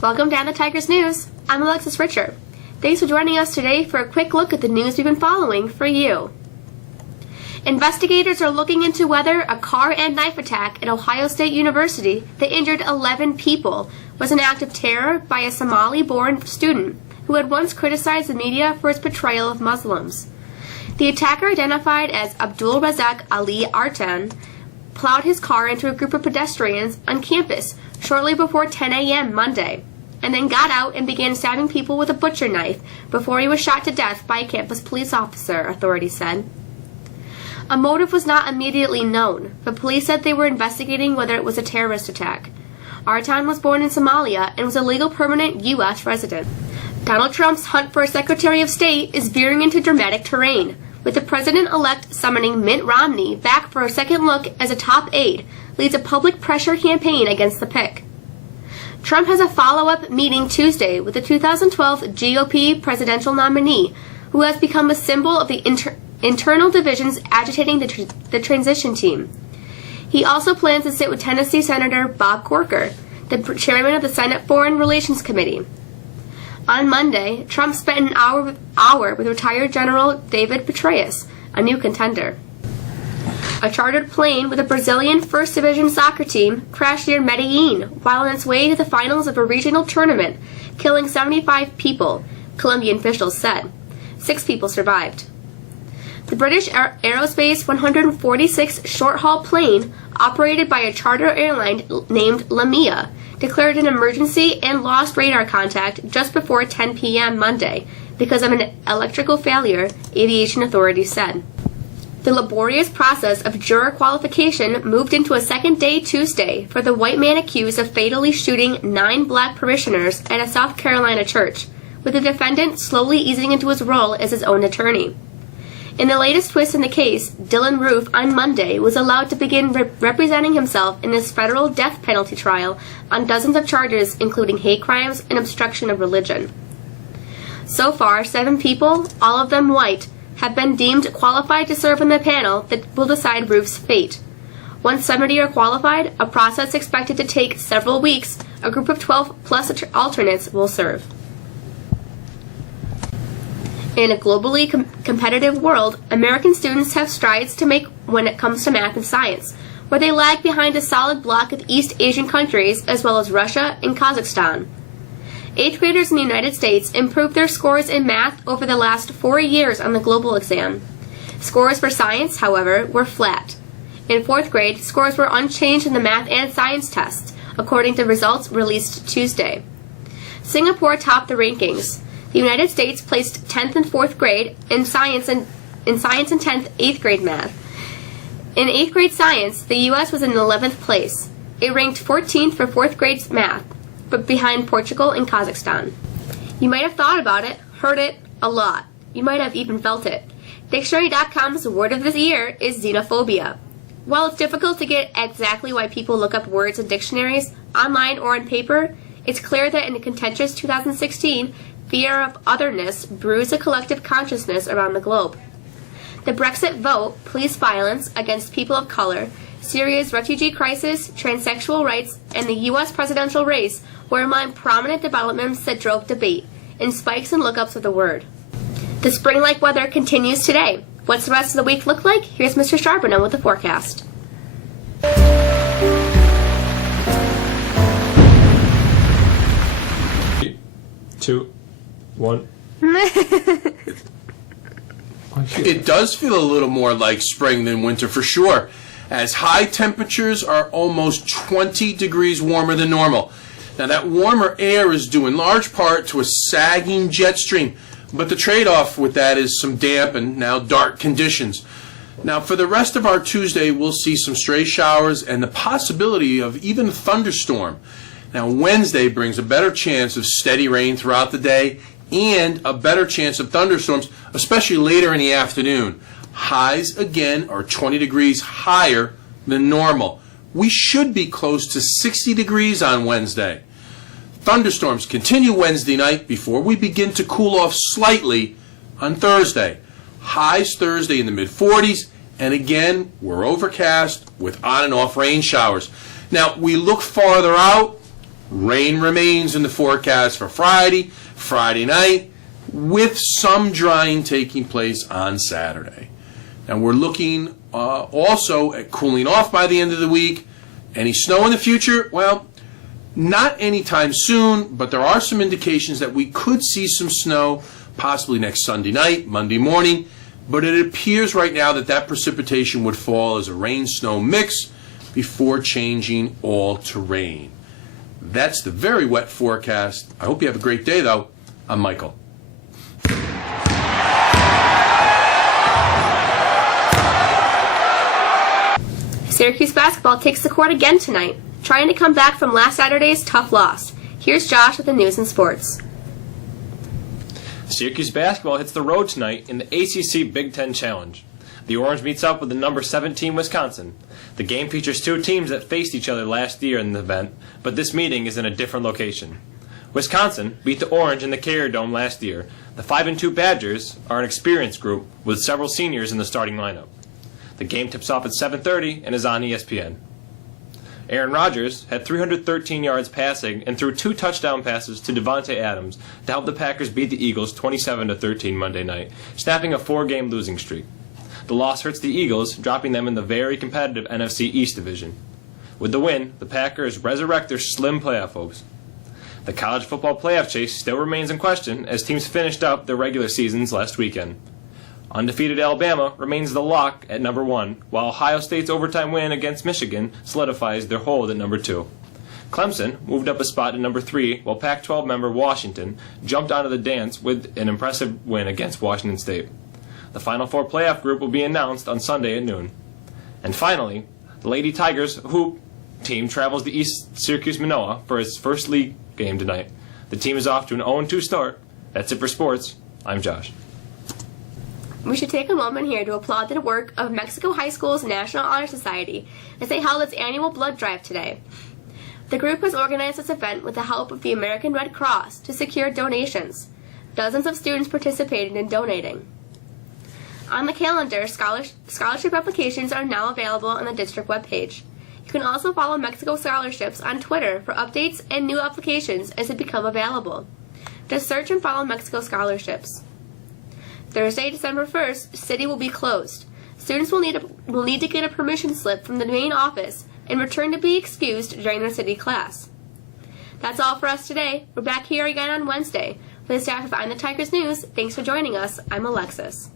Welcome down to Tigers News. I'm Alexis Richard. Thanks for joining us today for a quick look at the news we've been following for you. Investigators are looking into whether a car and knife attack at Ohio State University that injured 11 people was an act of terror by a Somali-born student who had once criticized the media for its portrayal of Muslims. The attacker, identified as Abdul Razak Ali Artan, plowed his car into a group of pedestrians on campus shortly before 10 a.m. Monday, and then got out and began stabbing people with a butcher knife before he was shot to death by a campus police officer, authorities said. A motive was not immediately known, but police said they were investigating whether it was a terrorist attack. Artan was born in Somalia and was a legal permanent U.S. resident. Donald Trump's hunt for a Secretary of State is veering into dramatic terrain, with the president-elect summoning Mitt Romney back for a second look as a top aide leads a public pressure campaign against the pick. Trump has a follow-up meeting Tuesday with the 2012 GOP presidential nominee, who has become a symbol of the internal divisions agitating the transition team. He also plans to sit with Tennessee Senator Bob Corker, the chairman of the Senate Foreign Relations Committee. On Monday, Trump spent an hour with retired General David Petraeus, a new contender. A chartered plane with a Brazilian First Division soccer team crashed near Medellin while on its way to the finals of a regional tournament, killing 75 people, Colombian officials said. 6 people survived. The British Aerospace 146 short-haul plane, operated by a charter airline named Lamia, declared an emergency and lost radar contact just before 10 p.m. Monday because of an electrical failure, aviation authorities said. The laborious process of juror qualification moved into a second day Tuesday for the white man accused of fatally shooting 9 black parishioners at a South Carolina church, with the defendant slowly easing into his role as his own attorney. In the latest twist in the case, Dylan Roof on Monday was allowed to begin representing himself in his federal death penalty trial on dozens of charges including hate crimes and obstruction of religion. So far, 7 people, all of them white, have been deemed qualified to serve on the panel that will decide Roof's fate. Once 70 are qualified, a process expected to take several weeks, a group of 12 plus alternates will serve. In a globally competitive world, American students have strides to make when it comes to math and science, where they lag behind a solid block of East Asian countries as well as Russia and Kazakhstan. 8th graders in the United States improved their scores in math over the last 4 years on the global exam. Scores for science, however, were flat. In 4th grade, scores were unchanged in the math and science tests, according to results released Tuesday. Singapore topped the rankings. The United States placed 10th and 4th grade in science and 10th 8th grade math. In 8th grade science, the U.S. was in 11th place. It ranked 14th for 4th grade math, but behind Portugal and Kazakhstan. You might have thought about it, heard it, a lot. You might have even felt it. Dictionary.com's word of the year is xenophobia. While it's difficult to get exactly why people look up words in dictionaries, online or on paper, it's clear that in the contentious 2016, fear of otherness brews a collective consciousness around the globe. The Brexit vote, police violence against people of color, Syria's refugee crisis, transsexual rights, and the U.S. presidential race were among prominent developments that drove debate, and spikes and lookups of the word. The spring-like weather continues today. What's the rest of the week look like? Here's Mr. Charbonneau with the forecast. 2, 1. It does feel a little more like spring than winter for sure, as high temperatures are almost 20 degrees warmer than normal. Now that warmer air is due in large part to a sagging jet stream, but the trade-off with that is some damp and now dark conditions. Now for the rest of our Tuesday, we'll see some stray showers and the possibility of even a thunderstorm. Now Wednesday brings a better chance of steady rain throughout the day and a better chance of thunderstorms, especially later in the afternoon. Highs again are 20 degrees higher than normal. We should be close to 60 degrees on Wednesday. Thunderstorms continue Wednesday night before we begin to cool off slightly on Thursday. Highs Thursday in the mid-40s, and again, we're overcast with on and off rain showers. Now, we look farther out. Rain remains in the forecast for Friday night, with some drying taking place on Saturday. Now, we're looking also at cooling off by the end of the week. Any snow in the future? Well, not anytime soon, but there are some indications that we could see some snow possibly next Sunday night, Monday morning. But it appears right now that that precipitation would fall as a rain-snow mix before changing all to rain. That's the very wet forecast. I hope you have a great day, though. I'm Michael. Syracuse basketball takes the court again tonight, trying to come back from last Saturday's tough loss. Here's Josh with the news and sports. Syracuse basketball hits the road tonight in the ACC Big Ten Challenge. The Orange meets up with the number 17 Wisconsin. The game features two teams that faced each other last year in the event, but this meeting is in a different location. Wisconsin beat the Orange in the Carrier Dome last year. The 5-2 Badgers are an experienced group with several seniors in the starting lineup. The game tips off at 7:30 and is on ESPN. Aaron Rodgers had 313 yards passing and threw 2 touchdown passes to Devontae Adams to help the Packers beat the Eagles 27-13 Monday night, snapping a 4-game losing streak. The loss hurts the Eagles, dropping them in the very competitive NFC East division. With the win, the Packers resurrect their slim playoff hopes. The college football playoff chase still remains in question as teams finished up their regular seasons last weekend. Undefeated Alabama remains the lock at number 1, while Ohio State's overtime win against Michigan solidifies their hold at number 2. Clemson moved up a spot to number 3, while Pac-12 member Washington jumped onto the dance with an impressive win against Washington State. The Final Four playoff group will be announced on Sunday at noon. And finally, the Lady Tigers hoop team travels to East Syracuse-Manoa for its first league game tonight. The team is off to an 0-2 start. That's it for sports. I'm Josh. We should take a moment here to applaud the work of Mexico High School's National Honor Society as they held its annual blood drive today. The group has organized this event with the help of the American Red Cross to secure donations. Dozens of students participated in donating. On the calendar, scholarship applications are now available on the district webpage. You can also follow Mexico Scholarships on Twitter for updates and new applications as they become available. Just search and follow Mexico Scholarships. Thursday, December 1st, City will be closed. Students will need to get a permission slip from the main office and return to be excused during their City class. That's all for us today. We're back here again on Wednesday. For the staff of I'm the Tigers News, thanks for joining us. I'm Alexis.